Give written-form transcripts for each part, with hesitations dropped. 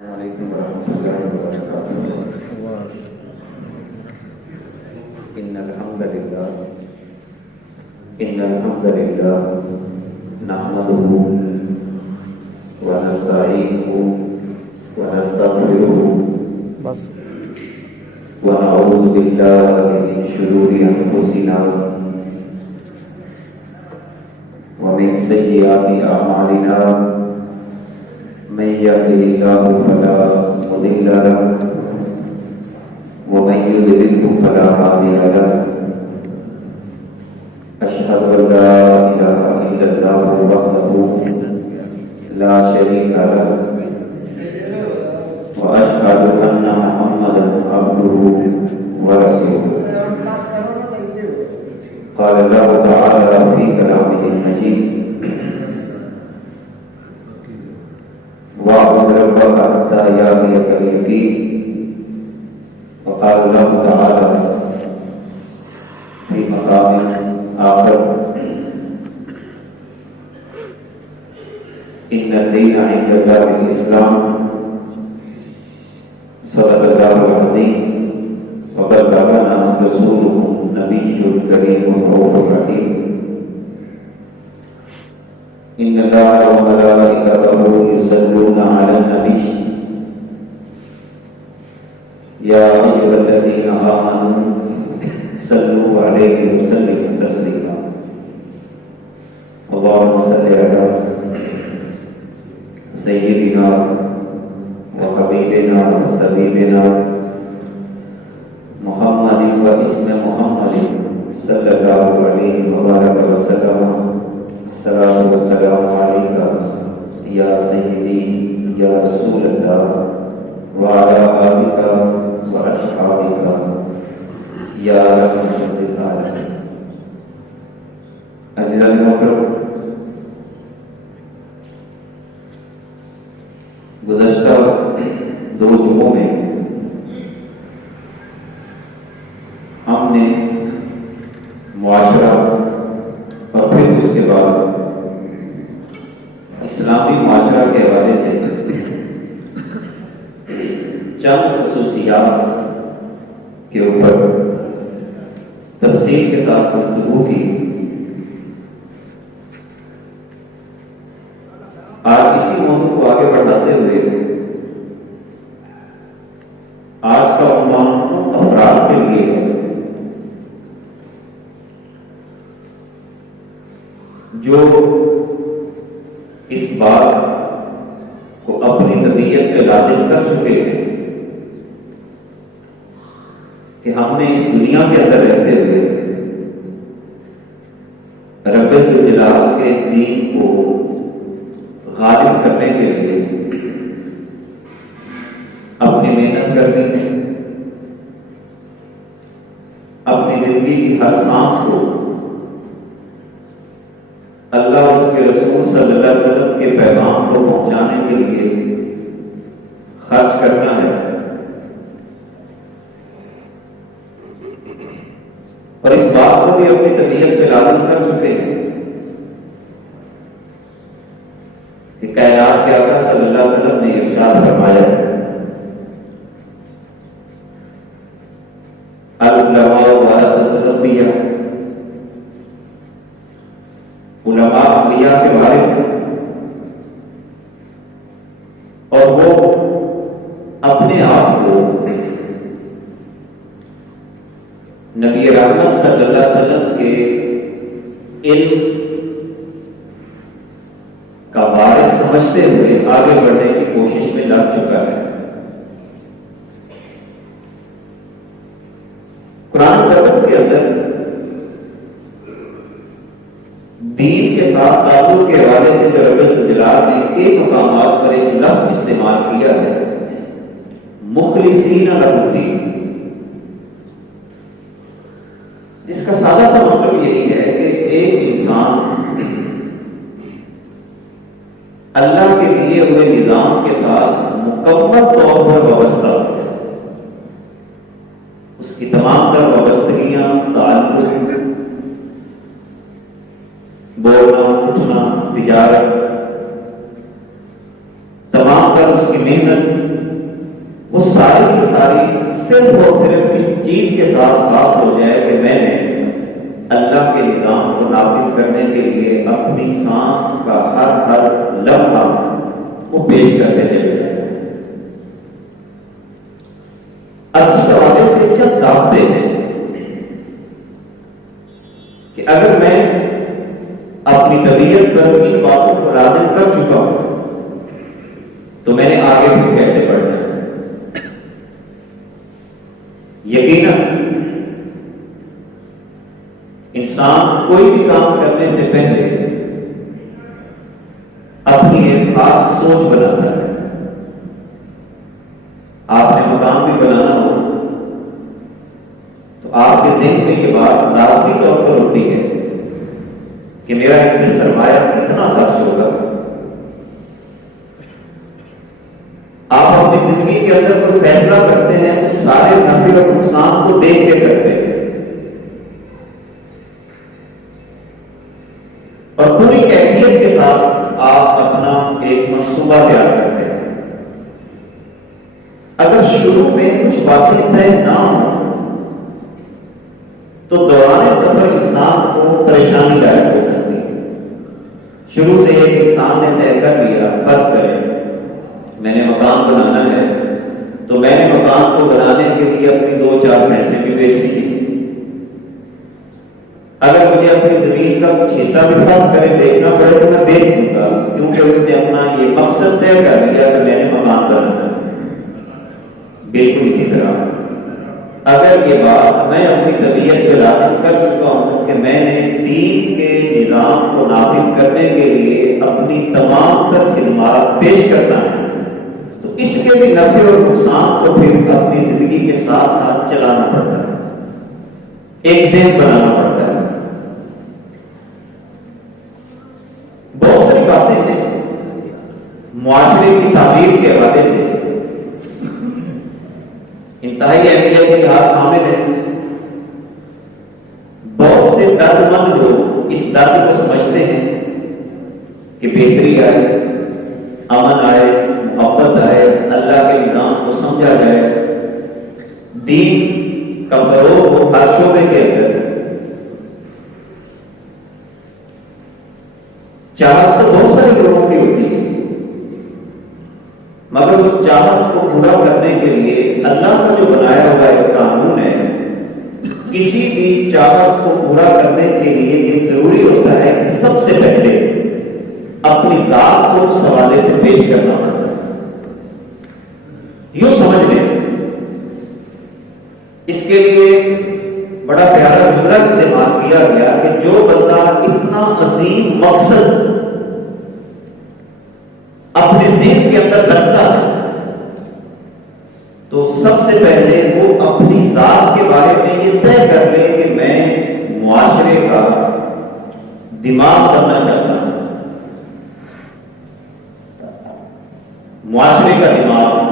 السلام علیکم ورحمۃ اللہ وبرکاتہ۔ ان الحمد للہ نحمده ونستعینه ونستغفره ونعوذ باللہ من شرور انفسنا ومن سیئات اعمالنا من يهده الله فلا مضل له ومن يضلل فلا هادي له أشهد أن لا إله إلا الله وحده لا شريك له وأشهد أن محمدا عبده ورسوله قال الله تعالى في كلامه المجيد واعبد ربك حتى يأتيك اليقين وقال الله تعالى في مقام آخر إن الدين عند الله الإسلام صدق الله العظيم وبلغنا رسوله النبي الكريم الرؤوف الرحيم إن الله وملائكته يصلون على النبي يا أيها الذين آمنوا صلوا عليه وسلموا تسليما اللهم صل على سيدنا وحبيبنا وحبيبنا محمد واسم محمد صلى الله عليه وبارك وسلم الصلاة والسلام عليك يا سيدي يا رسول الله وعلى آلك وأصحابك یا رحمت للعالمین۔ عزیزان محترم، گزشتہ دو جمعوں میں ہم نے معاشرہ اور پھر اس کے بعد اسلامی معاشرہ کے حوالے سے چند خصوصیات کے اوپر تفصیل کے ساتھ گفتگو کی۔ آج اسی موضوع کو آگے بڑھاتے ہوئے آج کا عنوان افراد کے لیے ہے جو اس بات کو اپنی طبیعت پہ لازم کر چکے ہیں کہ ہم نے اس دنیا کے اندر رہتے ہوئے رب الجلال کے دین کو غالب کرنے کے لیے اپنی محنت کرنی ہے، اپنی زندگی کی ہر سانس کو اللہ اور اس کے رسول صلی اللہ علیہ وسلم کے پیغام کو پہنچانے کے لیے خرچ کرنا ہے، اور اس بات کو بھی اپنی طبیعت پہ لازم کر چکے ہیں کہ کائنات کے آقا صلی اللہ علیہ وسلم نے ارشاد فرمایا العلماء ورثۃ الانبیاء، علماء انبیاء کے وارث ہیں، اور وہ اپنے آپ کو نبی رحمت صلی اللہ علیہ وسلم کے علم کا وارث سمجھتے ہوئے آگے بڑھنے کی کوشش میں لگ چکا ہے۔ قرآن مقدس کے اندر دین کے ساتھ تعلق کے حوالے سے جو رب الجلال نے کئی مقامات پر ایک لفظ استعمال کیا ہے مخلصین لہ الدین، اس کا سادہ سا مطلب یہی ہے کہ ایک انسان اللہ کے لیے ہوئے نظام کے ساتھ مکمل طور پر وابستہ، اس کی تمام تر وابستگیاں، تعلق، بولنا، اٹھنا، تجارت، تمام تر اس کی محنت وہ ساری کی ساری صرف اور صرف اس چیز کے ساتھ خاص ہو جائے کہ میں نے اللہ کے نظام کو نافذ کرنے کے لیے اپنی سانس کا ہر لمحہ وہ پیش کرتے چلے جائیں۔ اب اس حوالے سے چند ضابطے ہیں کہ اگر میں اپنی طبیعت پر ان باتوں کو لازم کر چکا ہوں تو میں نے آگے بھی کیسے بڑھنا ہے۔ یقیناً انسان کوئی بھی کام کرنے سے پہلے اپنی ایک خاص سوچ بناتا ہے۔ آپ نے مقام بھی بنانا ہو تو آپ کے ذہن میں یہ بات لازمی طور پر ہوتی ہے کہ میرا اس میں سرمایہ کتنا خرچ ہوگا۔ آپ اپنی زندگی کے اندر کوئی فیصلہ کرتے ہیں تو سارے نفع اور نقصان کو دیکھ کے کرتے ہیں اور پوری کیفیت کے ساتھ آپ اپنا ایک منصوبہ تیار کرتے ہیں۔ اگر شروع میں کچھ باتیں طے نہ ہوں تو دوران سفر انسان کو پریشانی دائق ہو سکتی ہے۔ شروع سے ایک انسان نے طے کر لیا، فرض کریں میں نے مکان بنانا ہے تو میں نے مکان کو بنانے کے لیے اپنی 2-4 بھینسیں بھی بیچ دی۔ اگر مجھے اپنی زمین کا کچھ حصہ بھی فرض کرے بیچنا پڑے تو میں بیچ دوں گا، کیونکہ اس نے اپنا یہ مقصد طے کر لیا کہ میں نے مکان بنانا ہے۔ بالکل اسی طرح اگر یہ بات میں اپنی طبیعت پہ لازم کر چکا ہوں کہ میں نے دین کے نظام کو نافذ کرنے کے لیے اپنی تمام تر خدمات پیش کرنا ہے تو اس کے بھی نفع اور نقصان کو پھر اپنی زندگی کے ساتھ ساتھ چلانا پڑتا ہے، ایک ذہن بنانا پڑتا ہے۔ بہت ساری باتیں ہیں معاشرے کی تعبیر کے حوالے سے انتہائی اہمیت کی ہاتھ حامل ہے۔ بہت سے درد مند لوگ اس درد کو سمجھتے ہیں کہ بہتری آئے، امن آئے، محبت آئے، اللہ کے نظام کو سمجھا جائے، دین کا فروغ ہو ہر شعبے کے اندر۔ چاہت تو بہت سارے لوگوں کی ہوتی ہے، مگر اس چاہت کو پورا کرنے کے لیے اللہ کا جو بنایا ہوا ایک قانون ہے، کسی بھی چاہت کو پورا کرنے کے لیے یہ ضروری ہوتا ہے کہ سب سے پہلے اپنی ذات کو اس حوالے سے پیش کرنا پڑتا ہے۔ یوں سمجھ لیں، اس کے لیے بڑا پیارا جملہ استعمال کیا گیا کہ جو بندہ اتنا عظیم مقصد اپنے ذہن کے اندر رکھتا ہے تو سب سے پہلے وہ اپنی ذات کے بارے میں یہ طے کر لے کہ میں معاشرے کا دماغ بننا چاہتا ہوں، معاشرے کا دماغ۔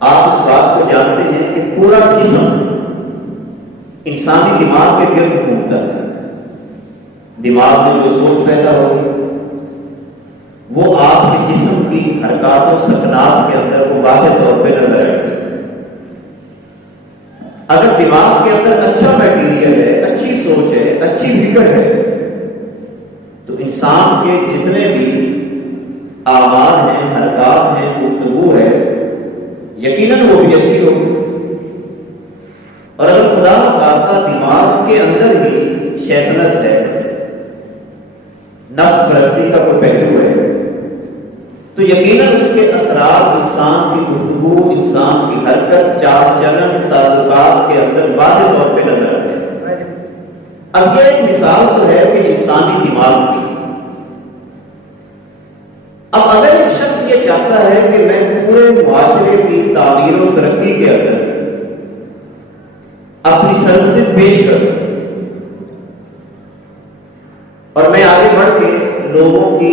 آپ اس بات کو جانتے ہیں کہ پورا جسم انسانی دماغ کے گرد گھومتا ہے۔ دماغ میں جو سوچ پیدا ہوگی وہ آپ کے جسم کی حرکات و سکنات کے اندر وہ واضح طور پہ نظر آئے گی۔ اگر دماغ کے اندر اچھا میٹیریل ہے، اچھی سوچ ہے، اچھی فکر ہے تو انسان کے جتنے بھی اعمال ہیں، حرکات ہیں، گفتگو ہے، یقیناً وہ بھی اچھی ہوگی۔ اور اگر خدا نخواستہ دماغ کے اندر ہی شیطنت ہے، نفس پرستی کا کوئی پہلو ہے تو یقیناً اس کے اثرات انسان کی گفتگو، انسان کی حرکت، چال چلن، تعلقات کے اندر واضح طور پہ نظر آتے ہیں۔ اب یہ ایک مثال تو ہے کہ انسانی دماغ کی۔ اب اگر ایک شخص یہ چاہتا ہے کہ میں پورے معاشرے کی تعمیر و ترقی کے اندر اپنی سروسز پیش کروں اور میں آگے بڑھ کے لوگوں کی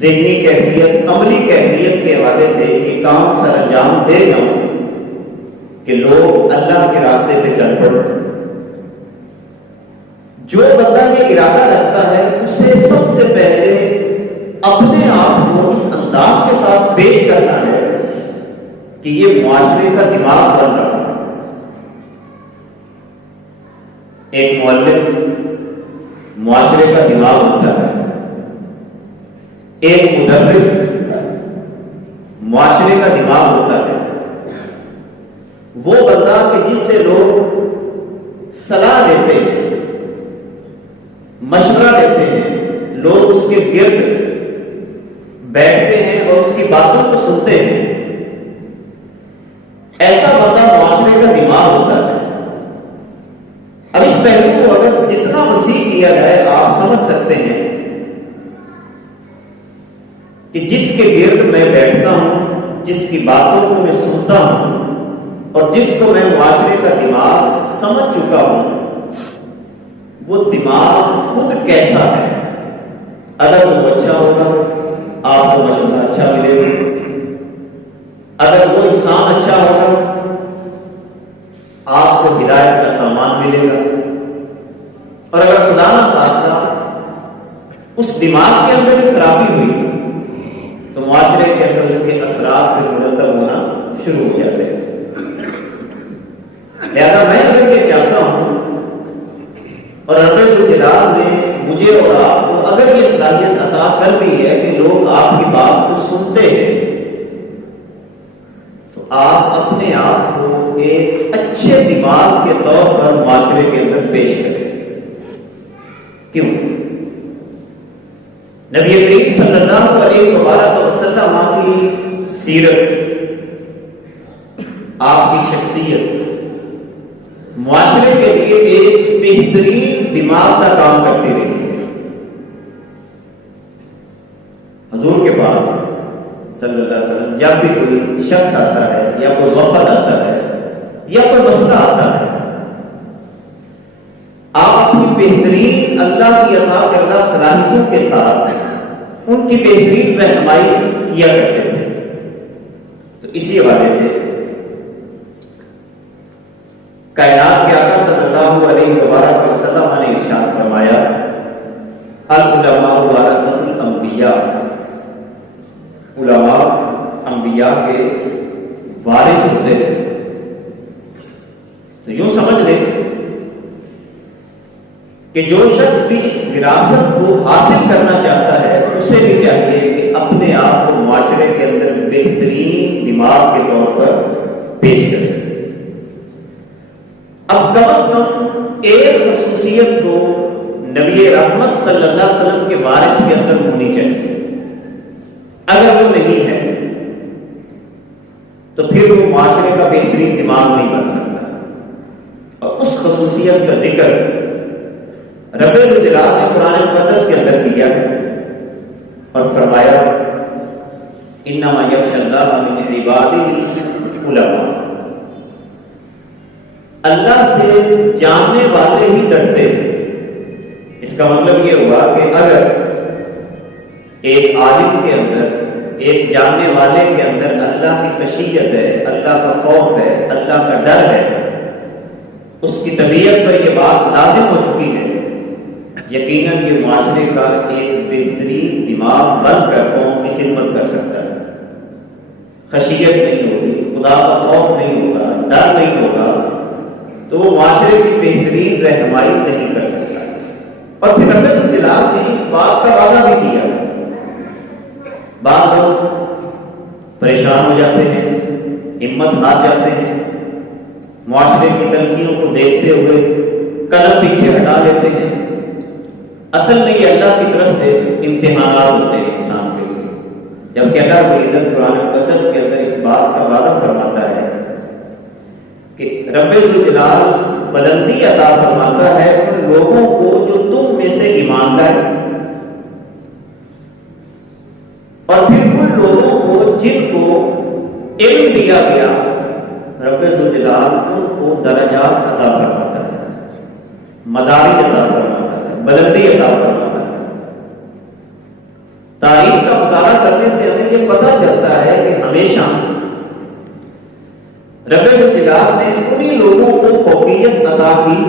ذہنی کیفیت، عملی کیفیت کے حوالے سے یہ کام سر انجام دے جاؤں کہ لوگ اللہ کے راستے پہ چل پڑیں، جو بندہ یہ ارادہ رکھتا ہے اسے سب سے پہلے اپنے آپ کو اس انداز کے ساتھ پیش کرنا کہ یہ معاشرے کا دماغ بن رہا ہے. ایک معلم معاشرے کا دماغ ہوتا ہے، ایک مدرس معاشرے کا دماغ ہوتا ہے. وہ بندہ کہ جس سے لوگ صلاح لیتے ہیں، مشورہ لیتے ہیں، لوگ اس کے گرد بیٹھتے ہیں اور اس کی باتوں کو سنتے ہیں، ایسا بندہ معاشرے کا دماغ ہوتا ہے. اب اس پہلو کو اگر جتنا وسیع کیا جائے آپ سمجھ سکتے ہیں کہ جس کے گرد میں بیٹھتا ہوں، جس کی باتوں کو میں سنتا ہوں اور جس کو میں معاشرے کا دماغ سمجھ چکا ہوں، وہ دماغ خود کیسا ہے. اگر وہ اچھا ہوگا آپ کو مشورہ اچھا ملے گا، اگر وہ انسان اچھا ہوگا آپ کو ہدایت کا سامان ملے گا. اور اگر خدا نہ خواستہ اس دماغ کے اندر ہی خرابی ہوئی تو معاشرے کے اندر اس کے اثرات پہ مرتب ہونا شروع ہو جاتے ہیں. لہذا میں اگر یہ چاہتا ہوں اور رب الجلال نے مجھے اور آپ کو اگر یہ صلاحیت عطا کر دی ہے کہ لوگ آپ کی بات کو سنتے ہیں، تو آپ اپنے آپ کو ایک اچھے دماغ کے طور پر معاشرے کے اندر پیش کریں. کیوں؟ نبی کریم صلی اللہ علیہ وسلم کی سیرت، آپ کی شخصیت معاشرے کے لیے ایک بہترین دماغ کا کام کرتی رہی. حضور کے پاس صلی اللہ علیہ وسلم جب بھی کوئی شخص آتا ہے یا کوئی وفد آتا ہے یا کوئی مسئلہ آتا ہے، آپ اپنی بہترین اللہ کی عطا کردہ صلاحیتوں کے ساتھ ان کی بہترین رہنمائی کیا کرتے تھے. تو اسی حوالے سے کائنات کے آقا صلی اللہ علیہ وسلم نے ارشاد فرمایا، العلماء ورثۃ الانبیاء، علماء انبیاء کے وارث ہوتے ہیں. تو یوں سمجھ لیں کہ جو شخص بھی اس وراثت کو حاصل کرنا چاہتا ہے اسے بھی چاہیے کہ اپنے آپ کو معاشرے کے اندر بہترین دماغ کے طور پر پیش کرے. اب کم از کم ایک خصوصیت تو نبی رحمت صلی اللہ علیہ وسلم کے وارث کے اندر ہونی چاہیے. اگر وہ نہیں ہے تو پھر وہ معاشرے کا بہترین دماغ نہیں بن سکتا. اور اس خصوصیت کا ذکر رب الجلال نے قرآن مقدس کے اندر کیا ہے اور فرمایا، انما یخشی اللہ من عبادہ العلماء. اللہ سے جاننے والے ہی ڈرتے ہیں. اس کا مطلب یہ ہوا کہ اگر ایک عالم کے اندر، ایک جاننے والے کے اندر اللہ کی خشیت ہے، اللہ کا خوف ہے، اللہ کا ڈر ہے، اس کی طبیعت پر یہ بات لازم ہو چکی ہے، یقیناً یہ معاشرے کا ایک بہترین دماغ بن کر قوم کی خدمت کر سکتا ہے. خشیت نہیں ہوگی، خدا کا خوف نہیں ہوگا، ڈر نہیں ہوگا تو وہ معاشرے کی بہترین رہنمائی نہیں کر سکتا. اور پھر رب الجلال نے اس بات کا وعدہ بھی کیا. بعض لوگ پریشان ہو جاتے ہیں، ہمت ہار جاتے ہیں، معاشرے کی تلخیوں کو دیکھتے ہوئے قلم پیچھے ہٹا لیتے ہیں. اصل میں یہ اللہ کی طرف سے امتحانات ہوتے ہیں انسان کے لیے. جبکہ اللہ رب العزت قرآن مقدس کے اندر اس بات کا وعدہ فرماتا ہے کہ رب الجلال بلندی عطا فرماتا ہے ان لوگوں کو جو تم میں سے ایمان لائے، اور پھر ان لوگوں کو جن کو علم دیا گیا رب الجلال ان کو درجات عطا فرماتا ہے، مدارج عطا فرماتا ہے، بلندی عطا فرماتا ہے. تاریخ کا مطالعہ کرنے سے ہمیں یہ پتہ چلتا ہے کہ ہمیشہ رب الجلال نے انہی لوگوں کو فوقیت عطا کی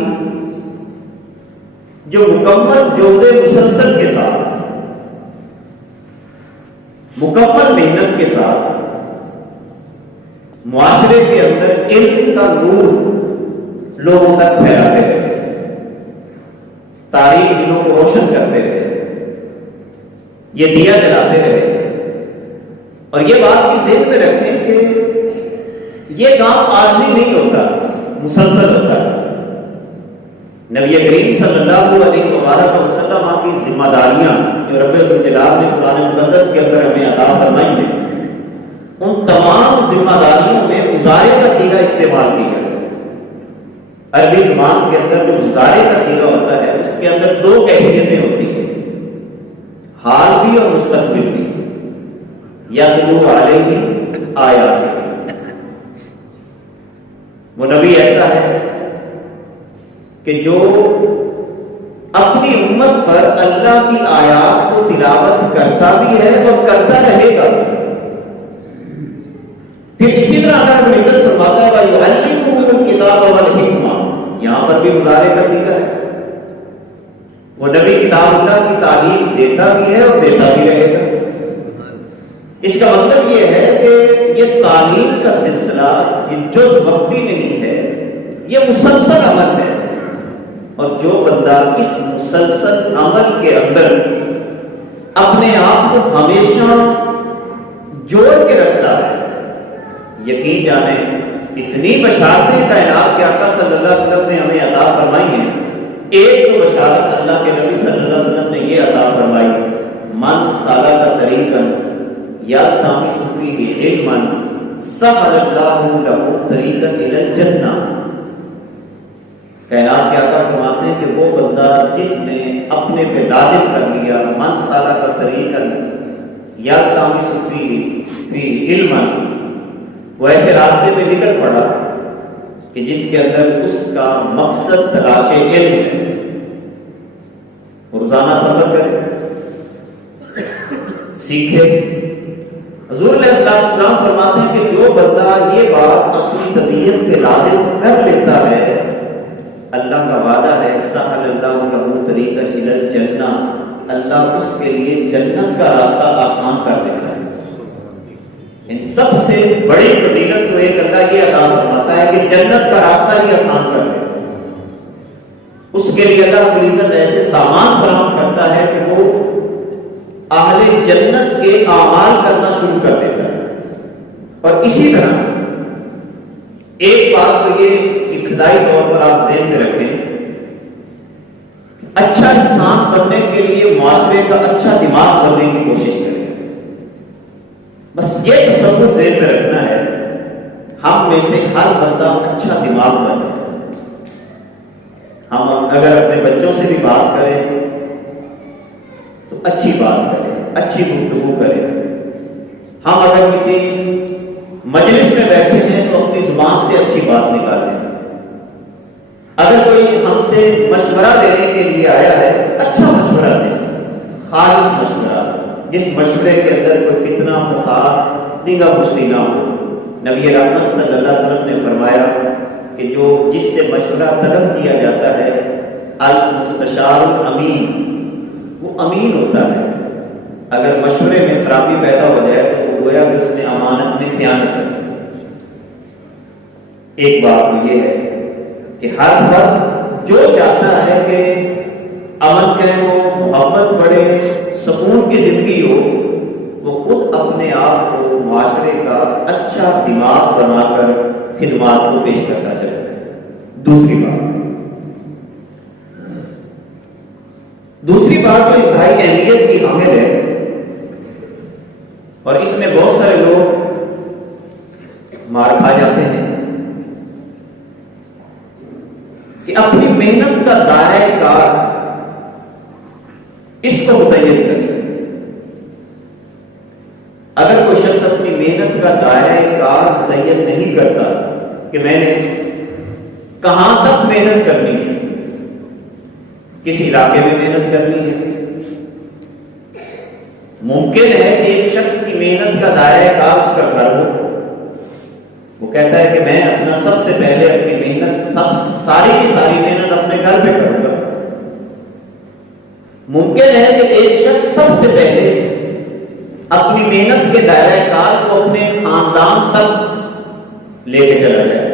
جو مکمل جہد مسلسل کے ساتھ، مکمل محنت کے ساتھ معاشرے کے اندر علم کا نور لوگوں تک پھیلاتے رہے، تاریخ دلوں کو روشن کرتے رہے، یہ دیا جلاتے رہے۔ اور یہ بات بھی ذہن میں رکھیں کہ یہ کام عارضی نہیں ہوتا، مسلسل ہوتا ہے۔ نبی کریم صلی اللہ علیہ وسلم کی ذمہ داریاں جو رب الجلال نے قرآن مقدس کے اندر ہمیں عطا فرمائی ہیں، ان تمام ذمہ داریوں میں مضارع کا صیغہ استعمال کیا ہے۔ عربی زبان کے اندر جو مضارع کا صیغہ ہوتا ہے اس کے اندر دو کیفیتیں ہوتی ہیں، حال بھی اور مستقبل بھی۔ یتلو علیہم آیاتہ، وہ نبی ایسا ہے کہ جو اپنی امت پر اللہ کی آیات کو تلاوت کرتا بھی ہے اور کرتا رہے گا۔ پھر اسی طرح اللہ رب العزت فرماتا ہے وَيُعَلِّمُهُمُ الْكِتَابَ وَالْحِکْمَةَ، یہاں پر بھی مضارع کا صیغہ ہے۔ وہ نبی کتاب اللہ کی تعلیم دیتا بھی ہے اور دیتا بھی رہے گا۔ اس کا مطلب یہ ہے کہ یہ تعلیم کا سلسلہ یہ جز وقتی نہیں ہے، یہ مسلسل عمل ہے، اور جو بندہ اس مسلسل عمل کے اندر اپنے آپ کو ہمیشہ جوڑ کے رکھتا ہے، یقین جانے اتنی بشارتیں کائنات کے آقا صلی اللہ علیہ وسلم نے ہمیں عطا فرمائی ہیں۔ ایک تو بشارت اللہ کے نبی صلی اللہ علیہ وسلم نے یہ عطا فرمائی، من سالک طریقا یلتمس فیہ علما سہل اللہ لہ طریقا الی الجنہ۔ کائنات کے آقا فرماتے ہیں کہ وہ بندہ جس نے اپنے پہ لازم کر لیا من سالک طریقا یلتمس فیہ علما، وہ ایسے راستے پہ نکل پڑا کہ جس کے اندر اس کا مقصد تلاش علم ہے، روزانہ سفر کرے، سیکھے۔ حضور علیہ السلام فرماتے ہیں کہ جو بندہ یہ بات اپنی طبیعت پہ لازم کر لیتا ہے، اللہ کا وعدہ ہے سہل اللہ لہ طریقا الی الجنہ، اللہ اس کے لیے جنت کا راستہ آسان کر دیتا ہے۔ سب سے بڑی فضیلت تو ایک اللہ یہ عطا فرماتا ہے کہ جنت کا راستہ ہی آسان کر دے۔ اس کے لیے اللہ رب العزت ایسے سامان فراہم کرتا ہے کہ وہ اہل جنت کے اعمال کرنا شروع کر دیتا ہے۔ اور اسی طرح ایک بات تو یہ ابتدائی طور پر آپ ذہن میں رکھیں، اچھا انسان بننے کے لیے معاشرے کا اچھا دماغ بننے کی کوشش کریں۔ بس یہ تصور ذہن میں رکھنا ہے، ہم میں سے ہر بندہ اچھا دماغ بنے۔ ہم اگر اپنے بچوں سے بھی بات کریں تو اچھی بات کریں، اچھی گفتگو کریں۔ ہم اگر کسی مجلس میں بیٹھے ہیں تو اپنی زبان سے اچھی بات نکالیں۔ اگر کوئی ہم سے مشورہ لینے کے لیے آیا ہے، اچھا مشورہ دیں، خالص مشورہ، جس مشورے کے اندر کوئی فتنہ فساد دیگر پشتی نہ ہو۔ نبی رحمت صلی اللہ علیہ وسلم نے فرمایا کہ جو جس سے مشورہ طلب کیا جاتا ہے المستشار امین، وہ امین ہوتا ہے۔ اگر مشورے میں خرابی پیدا ہو جائے تو وہ گویا کہ اس نے امانت میں خیانت کی۔ ایک بات یہ ہے کہ ہر فرد جو چاہتا ہے کہ امن قائم ہو، محبت بڑھے، سکون کی زندگی ہو، وہ خود اپنے آپ کو معاشرے کا اچھا دماغ بنا کر خدمات کو پیش کرتا چلے۔ دوسری بات جو انتہائی اہمیت کی حامل ہے، اور اس میں بہت سارے لوگ مار کھا جاتے ہیں، کہ اپنی محنت کا دائرہ کار اس کو متعین کریں۔ اگر کوئی شخص اپنی محنت کا دائرہ کار متعین نہیں کرتا کہ میں نے کہاں تک محنت کرنی ہے، کس علاقے میں محنت کرنی ہے، ممکن ہے کہ ایک شخص کی محنت کا دائرہ کار اس کا گھر ہو، وہ کہتا ہے کہ میں اپنا سب سے پہلے اپنی محنت ساری کی ساری محنت اپنے گھر پہ کروں گا۔ ممکن ہے کہ ایک شخص سب سے پہلے اپنی محنت کے دائرہ کار کو اپنے خاندان تک لے کے چلا جائے،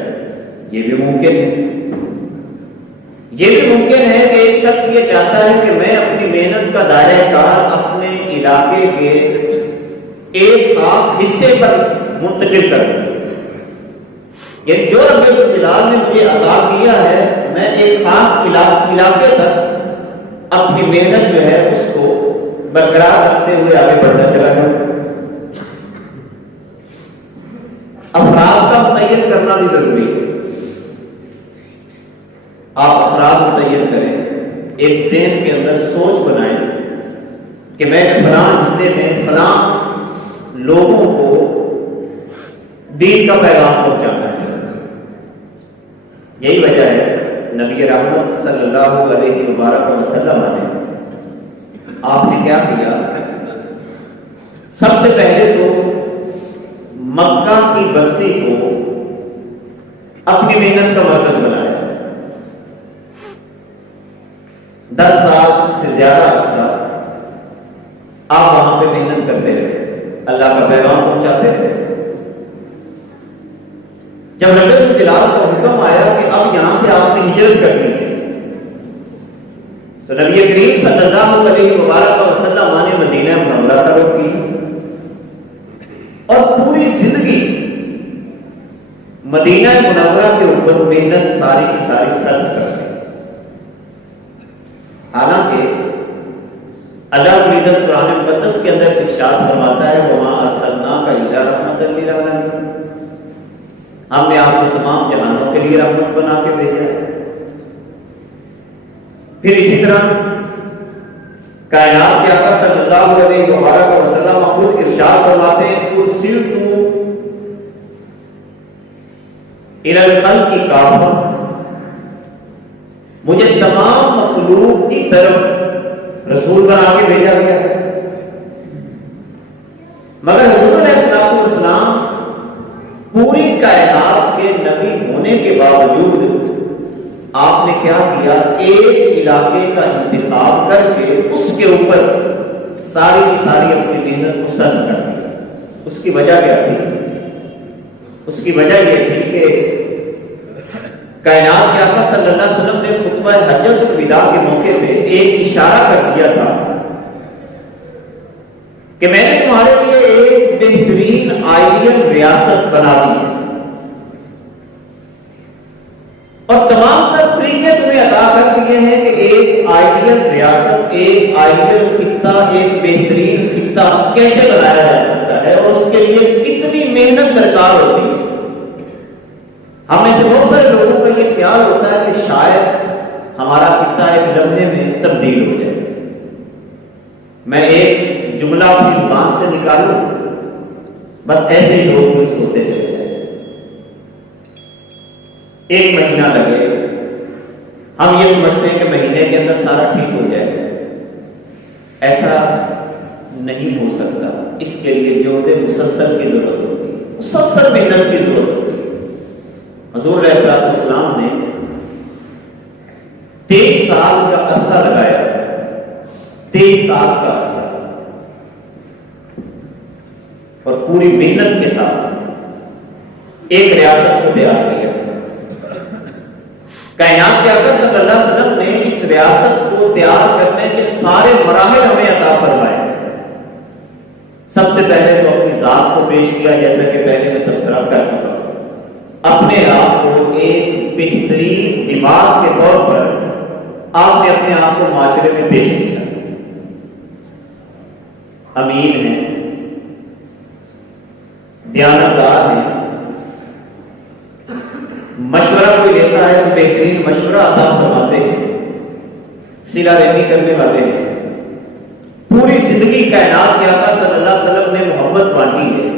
یہ بھی ممکن ہے۔ یہ بھی ممکن ہے کہ ایک شخص یہ چاہتا ہے کہ میں اپنی محنت کا دائرہ کار اپنے علاقے کے ایک خاص حصے پر منتقل کروں، یعنی جو رب الجلال نے مجھے عطا کیا ہے میں ایک خاص علاقے تک اپنی محنت جو ہے اس کو برقرار رکھتے ہوئے آگے بڑھتا چلا جاؤں۔ افراد کا متعین کرنا بھی ضروری ہے۔ آپ افراد متعین کریں، ایک ذہن کے اندر سوچ بنائیں کہ میں فلاں حصے میں فلاں لوگوں کو دین کا پیغام پہنچانا ہے۔ یہی وجہ ہے نبی رحمت صلی اللہ علیہ وبارک وسلم نے آپ نے کیا کیا؟ سب سے پہلے تو مکہ کی بستی کو اپنی محنت کا مرکز بنایا۔ 10 سال سے زیادہ عرصہ آپ وہاں پہ محنت کرتے رہے، اللہ کا پیغام پہنچاتے رہے۔ جب رب الجلال کا حکم آیا کہ اب یہاں سے آپ نے ہجرت کرنی ہے، تو نبی کریم صلی اللہ علیہ وبارک وسلم نے مدینہ منورہ کا رخ کی اور پوری زندگی مدینہ منورہ کے اوپر محنت ساری کی ساری صرف کر دی۔ حالانکہ اللہ رب العزت قرآن مقدس کے اندر ارشاد فرماتا ہے وَمَا أَرْسَلْنَاكَ إِلَّا رَحْمَةً لِّلْعَالَمِينَ، ہم نے آپ کو تمام جہانوں کے لیے رحمت بنا کے بھیجا ہے۔ پھر اسی طرح کائنات کے آقا صلی اللہ علیہ وآلہ وسلم خود ارشاد فرماتے ہیں ارسلت الی الخلق کافۃ، مجھے تمام مخلوق کی طرف رسول بنا کے بھیجا گیا ہے۔ مگر حضور علیہ السلام پوری کائنات کے نبی ہونے کے باوجود آپ نے کیا کیا؟ ایک علاقے کا انتخاب کر کے اس کے اوپر ساری کی ساری اپنی محنت کو صرف کر دی۔ اس کی وجہ کیا تھی؟ اس کی وجہ یہ تھی کہ کائنات کے آقا صلی اللہ علیہ وسلم نے خطبہ حجۃ الوداع کے موقع پہ ایک اشارہ کر دیا تھا کہ میں نے تمہارے لیے ایک بہترین آئیڈیل ریاست بنا دی اور تمام تر طریقے تمہیں عطا کر دیے ہیں کہ ایک آئیڈیل ریاست، ایک آئیڈیل خطہ، ایک بہترین خطہ کیسے بنایا جا سکتا ہے اور اس کے لیے کتنی محنت درکار ہوتی ہے۔ ہم میں سے بہت سارے لوگوں کا یہ خیال ہوتا ہے کہ شاید ہمارا خطہ ایک لمحے میں تبدیل ہو جائے، میں ایک جملہ اپنی زبان سے نکالوں بس ایسے ہی لوگ خوش ہوتے چلے جائیں، ایک مہینہ لگے، ہم یہ سمجھتے ہیں کہ مہینے کے اندر سارا ٹھیک ہو جائے۔ ایسا نہیں ہو سکتا، اس کے لیے جہد مسلسل کی ضرورت ہوتی ہے، مسلسل محنت کی ضرورت ہوتی ہے۔ حضور علیہ السلام نے 23 سال کا عرصہ لگایا، 23 سال کا عرصہ، اور پوری محنت کے ساتھ ایک ریاست کو تیار کیا۔ کائنات کے آقا صلی اللہ علیہ وسلم نے اس ریاست کو تیار کرنے کے سارے مراحل ہمیں عطا فرمائے۔ سب سے پہلے تو اپنی ذات کو پیش کیا، جیسا کہ پہلے میں تبصرہ کر چکا ہوں، اپنے آپ کو ایک بہترین دماغ کے طور پر آپ نے اپنے آپ کو معاشرے میں پیش کیا۔ امین ہیں، دیانتدار ہیں، مشورہ کوئی لیتا ہے تو بہترین مشورہ عطا فرماتے ہیں، صلہ رحمی کرنے والے ہیں۔ پوری زندگی کائنات کے آقا صلی اللہ علیہ وسلم نے محبت بانٹی ہے،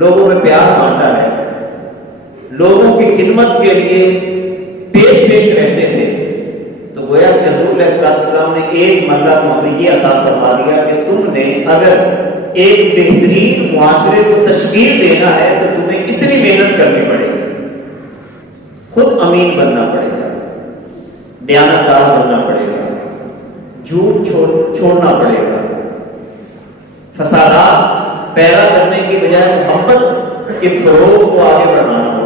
لوگوں میں پیار بانٹا ہے، لوگوں کی خدمت کے لیے پیش رہتے تھے۔ تو گویا کہ حضور علیہ السلام نے ایک مرتبہ ہمیں یہ عطا فرما دیا کہ تم نے اگر ایک بہترین معاشرے کو تشکیل دینا ہے تو تمہیں اتنی محنت کرنی پڑے گی، خود امین بننا پڑے گا، دیانتدار بننا پڑے گا، جھوٹ چھوڑنا پڑے گا، فسادات پیدا کرنے کی بجائے محبت کے فروغ کو آگے بڑھانا ہوگا۔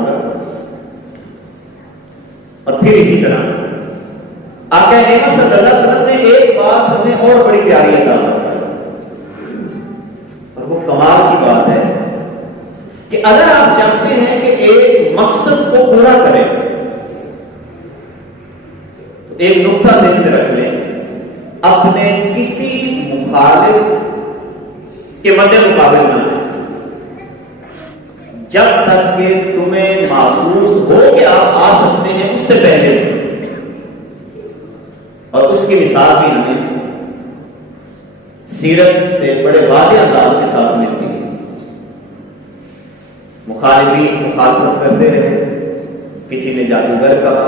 پھر اسی طرح آقا نعمت صلی اللہ علیہ وسلم نے ایک بات ہمیں اور بڑی پیاری عطا فرمائی، اور وہ کمال کی بات ہے کہ اگر آپ چاہتے ہیں کہ ایک مقصد کو پورا کریں تو ایک نقطہ ذہن میں رکھ لیں، اپنے کسی مخالف کے مد مقابل نہ لیں جب تک کہ تمہیں محسوس ہو کہ آپ آ سکتے ہیں، اس سے پہلے۔ اور اس کی مثال بھی ہمیں سیرت سے بڑے واضح انداز کے ساتھ ملتی ہے۔ مخالفین مخالفت کرتے رہے، کسی نے جادوگر کہا،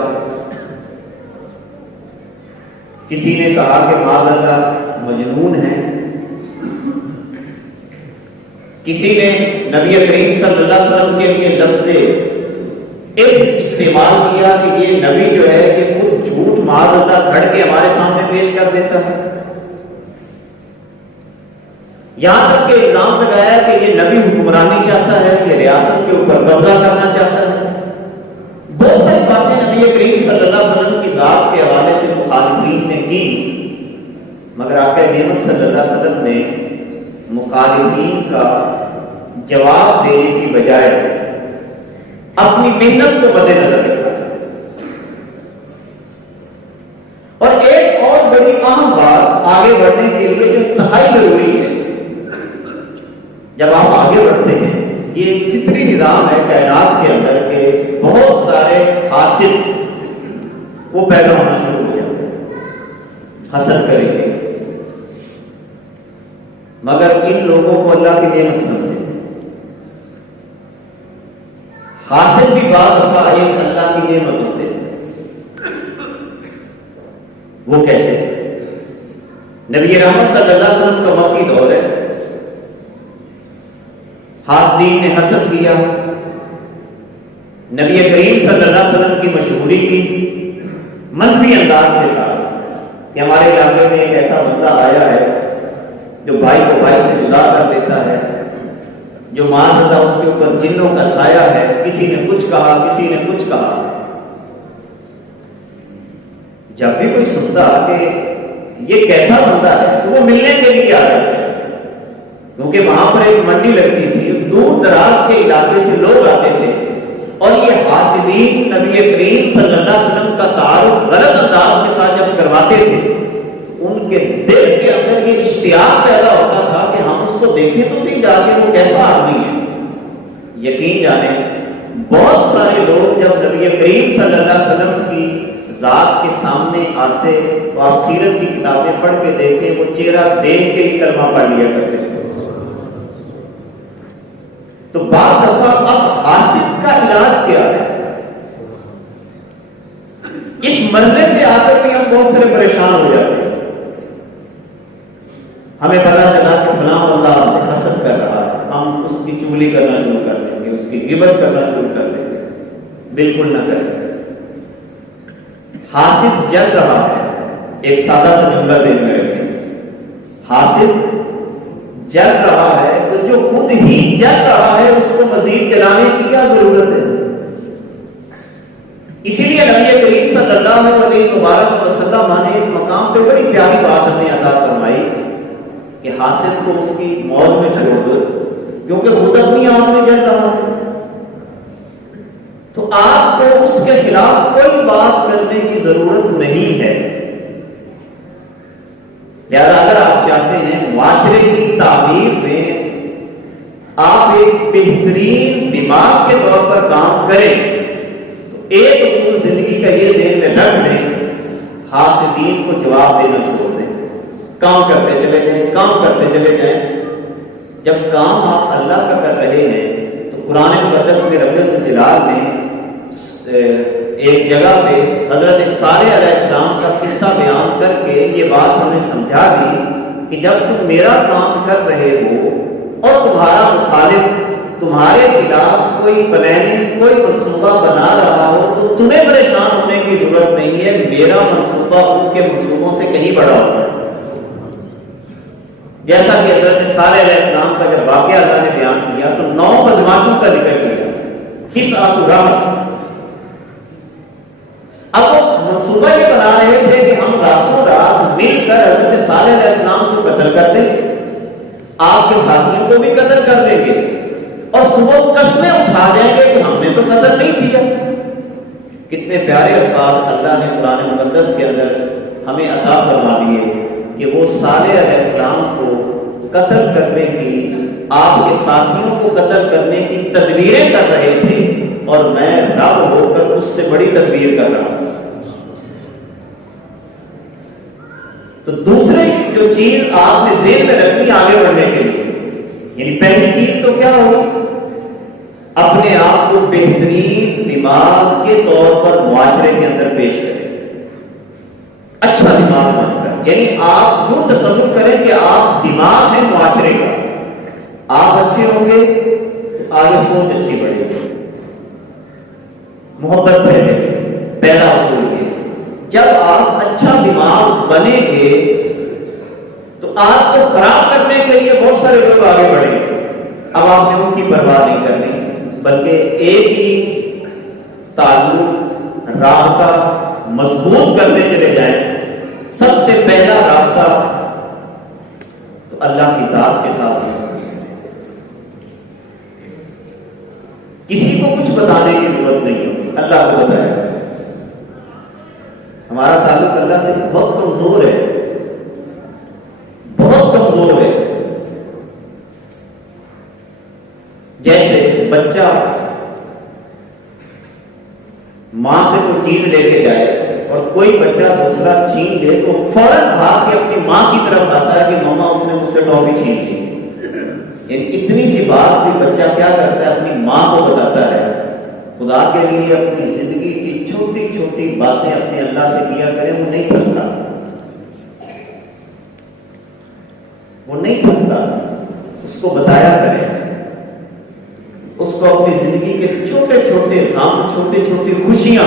کسی نے کہا کہ معاذ اللہ مجنون ہے، کسی نے نبی کریم صلی اللہ علیہ وسلم کے لیے لفظ استعمال کیا کہ یہ نبی جو ہے کہ خود جھوٹ معاذ اللہ گھڑ کے ہمارے سامنے پیش کر دیتا ہے، یہاں تک کہ الزام لگایا کہ یہ نبی حکمرانی چاہتا ہے، یہ ریاست کے اوپر قبضہ کرنا چاہتا ہے۔ بہت ساری باتیں نبی کریم صلی اللہ علیہ وسلم کی ذات کے حوالے سے مخالفین نے کی، مگر آقا نعمت صلی اللہ علیہ وسلم نے مخالفین کا جواب دینے کی بجائے اپنی محنت کو مد نظر رکھا۔ اور ایک اور بڑی اہم بات آگے بڑھنے کے لیے جو انتہائی ضروری ہے، جب آپ آگے بڑھتے ہیں، یہ ایک فطری نظام ہے کائنات کے اندر کے بہت سارے حاسد وہ پیدا ہونا شروع ہو جاتے ہیں، حسد کریں گے، مگر ان لوگوں کو اللہ کی نعمت سمجھے۔ حاسد بھی بعض دفعہ ایک اللہ کی نعمت ہوتے ہیں، وہ کیسے؟ نبی رحمت صلی اللہ علیہ وسلم کا مکی دور ہے، حاسدین نے حسد کیا، نبی کریم صلی اللہ علیہ وسلم کی مشہوری کی منفی انداز کے ساتھ کہ ہمارے علاقے میں ایک ایسا بندہ آیا ہے جو بھائی کو بھائی سے جدا کر دیتا ہے، جو معاذ اللہ اس کے اوپر جنوں کا سایہ ہے، کسی نے کچھ کہا، کسی نے کچھ کہا۔ جب بھی کوئی سنتا کہ یہ کیسا بندہ ہے تو وہ ملنے کے لیے آ جاتا ہے، کیونکہ وہاں پر ایک منڈی لگتی تھی، دور دراز کے علاقے سے لوگ آتے تھے، اور یہ حاسدین نبی کریم صلی اللہ علیہ وسلم کا تعارف غلط انداز کے ساتھ جب کرواتے تھے، ان کے دل کے اندر یہ اشتیاق پیدا ہوتا تھا کہ ہم اس کو دیکھیں تو صحیح جا کے وہ کیسا آدمی ہے۔ یقین جانیں بہت سارے لوگ جب نبی کریم صلی اللہ علیہ وسلم کی ذات کے سامنے آتے تو آپ سیرت کی کتابیں پڑھ کے دیکھیں، وہ چہرہ دیکھ کے ہی کلمہ پڑھ لیا کرتے تھے۔ تو بعض دفعہ اب حاسد کا علاج کیا ہے؟ اس مرحلے پہ آ کر بھی ہم بہت سارے پریشان ہو جاتے ہیں، ہمیں پتا چلا کہ فلاں بندہ آپ سے حسد کر رہا ہے، ہم اس کی چغلی کرنا شروع کر دیں گے، اس کی غیبت کرنا شروع کر دیں گے۔ بالکل نہ کریں۔ حاسد جل رہا ہے، ایک سادہ سا جملہ ذہن میں رکھیں، حاسد جل رہا ہے تو جو خود ہی جل رہا ہے اس کو مزید جلانے کی کیا ضرورت ہے؟ اسی لیے نبی کریم صلی اللہ علیہ وسلم نے ایک مقام پہ بڑی پیاری بات ہمیں عطا فرمائی کہ حاسد کو اس کی موت میں چھوڑ دو، کیونکہ خود اپنی آگ میں جل رہا ہے۔ تو آپ کو اس کے خلاف کوئی بات کرنے کی ضرورت نہیں ہے۔ لہذا اگر آپ چاہتے ہیں معاشرے کی تعمیر میں آپ ایک بہترین دماغ کے طور پر کام کریں تو ایک اصول زندگی کا یہ ذہن میں رکھ لیں، حاسدین کو جواب دینا چھوڑ دیں، کام کرتے چلے جائیں، کام کرتے چلے جائیں۔ جب کام آپ اللہ کا کر رہے ہیں تو قرآن مقدس میں رب الجلال نے ایک جگہ پہ حضرت صالح علیہ السلام کا قصہ بیان کر کے یہ بات ہمیں سمجھا دی کہ جب تم میرا کام کر رہے ہو اور تمہارا مخالف تمہارے خلاف کوئی پلاننگ، کوئی منصوبہ بنا رہا ہو تو تمہیں پریشان ہونے کی ضرورت نہیں ہے، میرا منصوبہ ان کے منصوبوں سے کہیں بڑا ہوگا۔ جیسا کہ حضرت صالح علیہ السلام کا جب واقعہ اللہ نے بیان کیا تو 9 بدماشوں کا ذکر کیا، کس راحت۔ اب وہ صبح قسمیں اٹھا جائیں گے کہ ہم نے تو قتل نہیں کیا. کتنے پیارے الفاظ اللہ نے قرآن مقدس کے اندر ہمیں عطا فرما دیے کہ وہ صالح علیہ السلام کو قتل کرنے کی، آپ کے ساتھیوں کو قتل کرنے کی تدبیریں کر رہے تھے، اور میں رب ہو کر اس سے بڑی تدبیر کر رہا ہوں. تو دوسری جو چیز آپ نے ذہن میں رکھنی آگے بڑھنے کے لیے، یعنی پہلی چیز تو کیا ہوگی؟ اپنے آپ کو بہترین دماغ کے طور پر معاشرے کے اندر پیش کریں. اچھا دماغ بن کر، یعنی آپ یوں تصور کریں کہ آپ دماغ ہیں معاشرے کا. آپ اچھے ہوں گے تو آگے سوچ اچھی بڑھے گی، محبت پھیلے گی. پہلا اصول یہ، جب آپ اچھا دماغ بنیں گے تو آپ کو خراب کرنے کے لیے بہت سارے لوگ آگے بڑھیں گے. اب آپ نے ان کی پرواہ نہیں کرنی، بلکہ ایک ہی تعلق، رابطہ مضبوط کرتے چلے جائیں. سب سے پہلا رابطہ تو اللہ کی ذات کے ساتھ ہے. کسی کو کچھ بتانے کی ضرورت نہیں ہوتی، اللہ کو بتایا. ہمارا تعلق اللہ سے بہت کمزور ہے، بہت کمزور ہے. جیسے بچہ ماں سے کوئی چیز لے کے جائے اور کوئی بچہ دوسرا چھین لے تو فوراً بھاگ کے اپنی ماں کی طرف آتا ہے کہ ماما اس نے مجھ سے ٹافی چھین لی. یعنی اتنی سی بات بھی بچہ کیا کرتا ہے؟ اپنی ماں کو بتاتا ہے. خدا کے لیے اپنی زندگی کی چھوٹی چھوٹی باتیں اپنے اللہ سے کیا کریں. وہ نہیں تھکتا، وہ نہیں تھکتا. اس کو بتایا کریں، اس کو اپنی زندگی کے چھوٹے چھوٹے غم، چھوٹی چھوٹی خوشیاں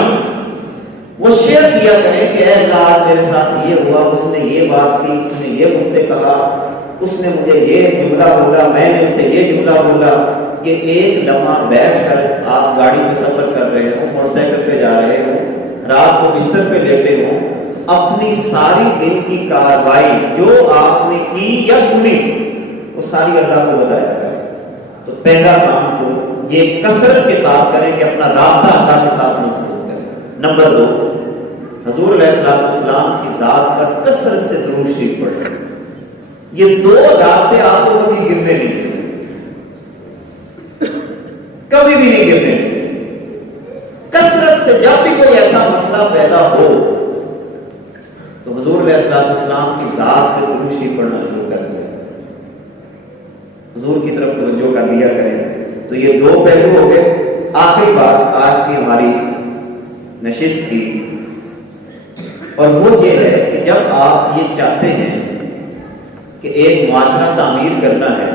وہ شیئر کیا کریں کہ اے اللہ آج میرے ساتھ یہ ہوا، اس نے یہ بات کی، اس نے یہ مجھ سے کہا، اس نے مجھے یہ جملہ بولا، میں نے اسے یہ جملہ بولا. کہ ایک لمحہ بیٹھ کر آپ گاڑی میں سفر کر رہے ہو، موٹر سائیکل پہ جا رہے ہو، رات کو بستر پہ لیٹے ہو، اپنی ساری دن کی کارروائی جو آپ نے کی یا سنی وہ ساری اللہ کو بتایا کریں. تو پہلا کام تو یہ کثرت کے ساتھ کریں کہ اپنا رابطہ اللہ کے ساتھ مضبوط کریں. نمبر 2، حضور علیہ السلام کی ذات پر کثرت سے درود شریف پڑھیں. یہ 2 رابطے آپ کو کبھی گرنے نہیں، کبھی بھی نہیں گرنے. کثرت سے جب بھی کوئی ایسا مسئلہ پیدا ہو تو حضور علیہ السلام کی ذات پہ درود شریف پڑھنا شروع کر دیں. حضور کی طرف توجہ کر لیا کریں. تو یہ 2 پہلو ہو گئے. آخری بات آج کی ہماری نشست کی، اور وہ یہ ہے کہ جب آپ یہ چاہتے ہیں کہ ایک معاشرہ تعمیر کرنا ہے،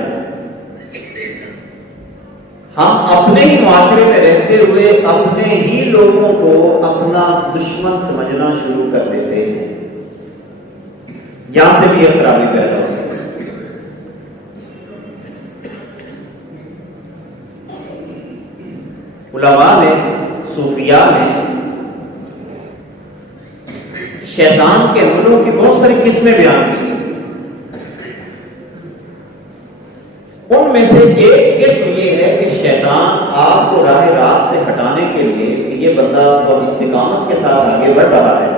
ہم اپنے ہی معاشرے میں رہتے ہوئے اپنے ہی لوگوں کو اپنا دشمن سمجھنا شروع کر دیتے ہیں. یہاں سے بھی یہ خرابی پیدا ہو سکتی ہے. علماء نے، صوفیاء نے شیطان کے حملوں کی بہت ساری قسمیں بیان کی. ان میں سے ایک قسم یہ ہے کہ شیطان آپ کو راہ راست سے ہٹانے کے لیے کہ یہ بندہ تو استقامت کے ساتھ آگے بڑھ رہا ہے،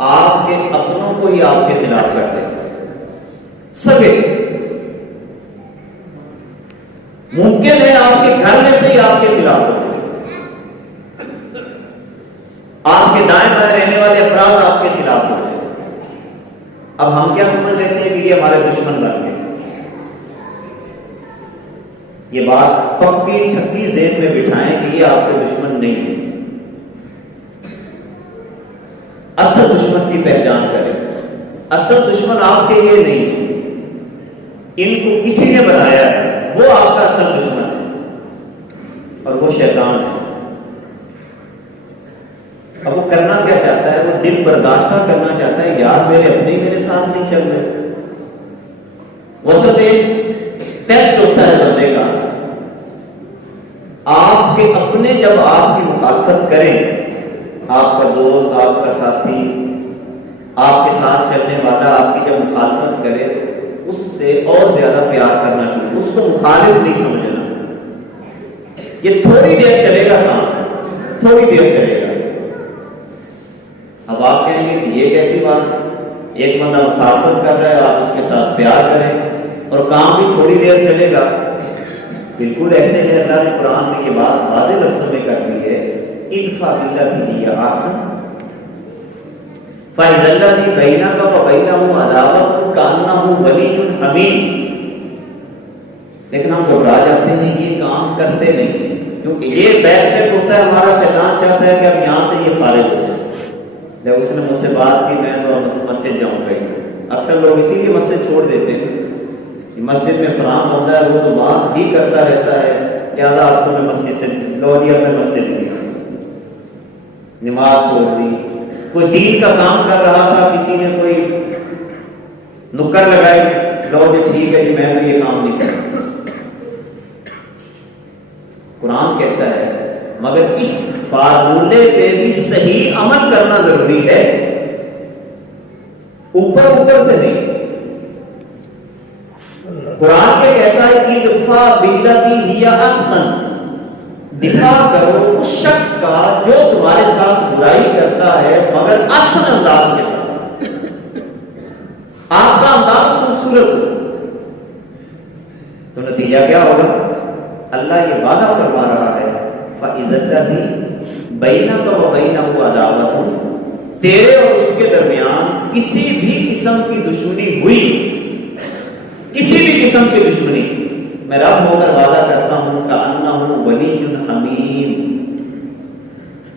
آپ کے اپنوں کو ہی آپ کے خلاف کر دے. سگے ممکن ہے آپ کے گھر میں سے ہی آپ کے خلاف ہو، آپ کے دائیں بائیں رہنے والے افراد آپ کے خلاف ہو جائیں. اب ہم کیا سمجھ لیتے ہیں کہ یہ ہمارے دشمن بن گئے. یہ بات پکی ٹھکی ذہن میں بٹھائیں کہ یہ آپ کے دشمن نہیں ہیں. اصل دشمن کی پہچان کریں. اصل دشمن آپ کے یہ نہیں ہے، ان کو کسی نے بنایا ہے، وہ آپ کا اصل دشمن ہے اور وہ شیطان ہے. اب وہ کرنا کیا چاہتا ہے؟ وہ دل برداشتہ کرنا چاہتا ہے یار میرے اپنے ہی میرے ساتھ نہیں چل رہے. وہ سب ایک ٹیسٹ ہوتا ہے بندے کا. آپ کے اپنے جب آپ کی مخالفت کریں، آپ کا دوست، آپ کا ساتھی، آپ کے ساتھ چلنے والا آپ کی جب مخالفت کرے تو اس سے اور زیادہ پیار کرنا شروع. اس کو مخالف نہیں سمجھنا. یہ تھوڑی دیر چلے گا کام، تھوڑی دیر چلے گا۔ اب آپ کہیں گے کہ یہ کیسی بات ہے، ایک بندہ مخالفت کر رہا ہے، آپ اس کے ساتھ پیار کریں اور کام بھی تھوڑی دیر چلے گا۔ بالکل ایسے ہے، اللہ نے قرآن میں یہ بات واضح لفظوں میں کر دی ہے، ادفع باللتی ہی احسن فاذا الذی بینک وبینہ عداوۃ کأنہ ولی حمیم۔ لیکن ہم گھبرا جاتے ہیں، یہ کام کرتے نہیں، کیونکہ یہ بیک اسٹیپ ہوتا ہے ہمارا۔ شیطان چاہتا ہے کہ اب یہاں سے یہ فارغ ہو جائے۔ جب اس نے مجھ سے بات کی میں تو مسجد جاؤں گا ہی۔ اکثر لوگ اسی لیے مسجد چھوڑ دیتے ہیں کہ مسجد میں فلاں بندہ ہے وہ تو بات ہی کرتا رہتا ہے، لہٰذا آپ تو میں مسجد سے لو دیا، میں مسجد نہیں، نماز چھوڑ دی۔ کوئی دین کا کام کر رہا تھا، کسی نے کوئی نکر لگائی، لو جی ٹھیک ہے جی میں تو یہ کام نہیں کرتا۔ قرآن کہتا ہے مگر اس فارمولے پہ بھی صحیح عمل کرنا ضروری ہے، اوپر اوپر سے نہیں۔ قرآن یہ کہتا ہے ادفع باللتی ہی احسن، دفاع کرو اس شخص کا جو تمہارے ساتھ برائی کرتا ہے مگر احسن انداز کے ساتھ، آپ کا انداز خوبصورت ہو تو نتیجہ کیا ہوگا؟ اللہ یہ وعدہ فرما رہا ہے فَإِذَا الَّذِي بَيْنَكَ وَبَيْنَهُ عَدَاوَةٌ، تیرے اور اس کے درمیان کسی بھی قسم کی دشمنی ہوئی، کسی بھی قسم کی دشمنی، میں رب ہو کر وعدہ کرتا ہوں کأنہ ولی حمیم،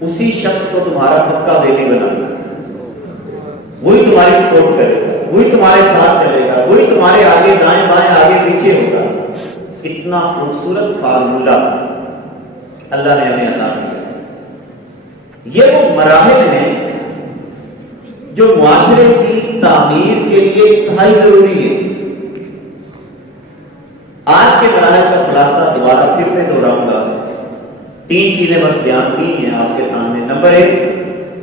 اسی شخص کو تمہارا پکا بیلی بنا دے، وہی تمہاری سپورٹ کرے گا، وہی تمہارے ساتھ چلے گا، وہی تمہارے آگے دائیں بائیں آگے پیچھے ہوگا۔ اتنا خوبصورت فارمولہ اللہ نے ہمیں عطا کیا۔ یہ وہ مراحل ہیں جو معاشرے کی تعمیر کے لیے انتہائی ضروری ہے۔ آج کے مراحل کا خلاصہ دوبارہ پھر میں دہراؤں گا، 3 چیزیں بس بیان کی ہیں آپ کے سامنے۔ نمبر 1،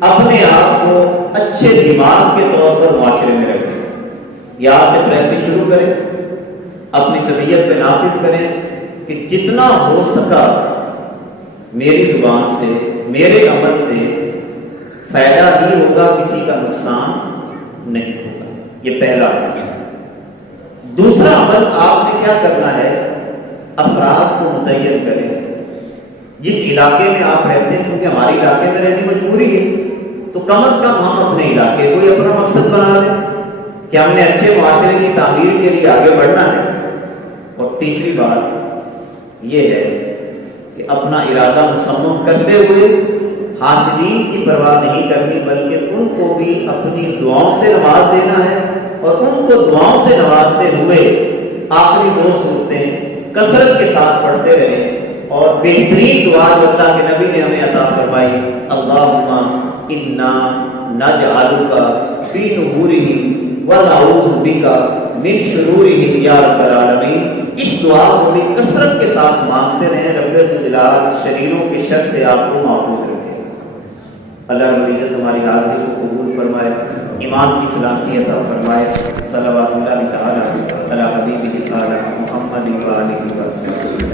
اپنے آپ کو اچھے دماغ کے طور پر معاشرے میں رکھیں، یہاں سے پریکٹس شروع کریں، اپنی طبیعت پہ نافذ کریں کہ جتنا ہو سکا میری زبان سے، میرے عمل سے فائدہ ہی ہوگا، کسی کا نقصان نہیں ہوگا۔ یہ پہلا ہے۔ دوسرا عمل آپ نے کیا کرنا ہے، افراد کو متعین کریں۔ جس علاقے میں آپ رہتے ہیں، چونکہ ہمارے علاقے میں رہنے مجبوری ہے، تو کم از کم ہم اپنے علاقے کو اپنا مقصد بنا لیں کہ ہم نے اچھے معاشرے کی تعمیر کے لیے آگے بڑھنا ہے۔ اور تیسری بات یہ ہے کہ اپنا ارادہ مصمم کرتے ہوئے حاسدین کی پرواہ نہیں کرنی، بلکہ ان کو بھی اپنی دعاؤں سے نواز دینا ہے، اور ان کو دعاؤں سے نوازتے ہوئے آخری 2 سورتیں کثرت کے ساتھ پڑھتے رہیں، اور بہترین دعا جو اللہ کے نبی نے ہمیں عطا فرمائی، اللہم انا نجعلک فی نحورہم ونعوذ بک من شرورہم یا رب العالمین۔ اس دعا کو بھی کثرت کے ساتھ مانگتے رہیں۔ رب الجلال شریروں کے شر سے آپ کو محفوظ رکھے۔ اللہ رب العزت ہماری حاضری کو قبول فرمائے، ایمان کی سلامتی عطا فرمائے۔ صلوات اللہ تعالی علی حبیبہ محمد و آلہ وصحبہ۔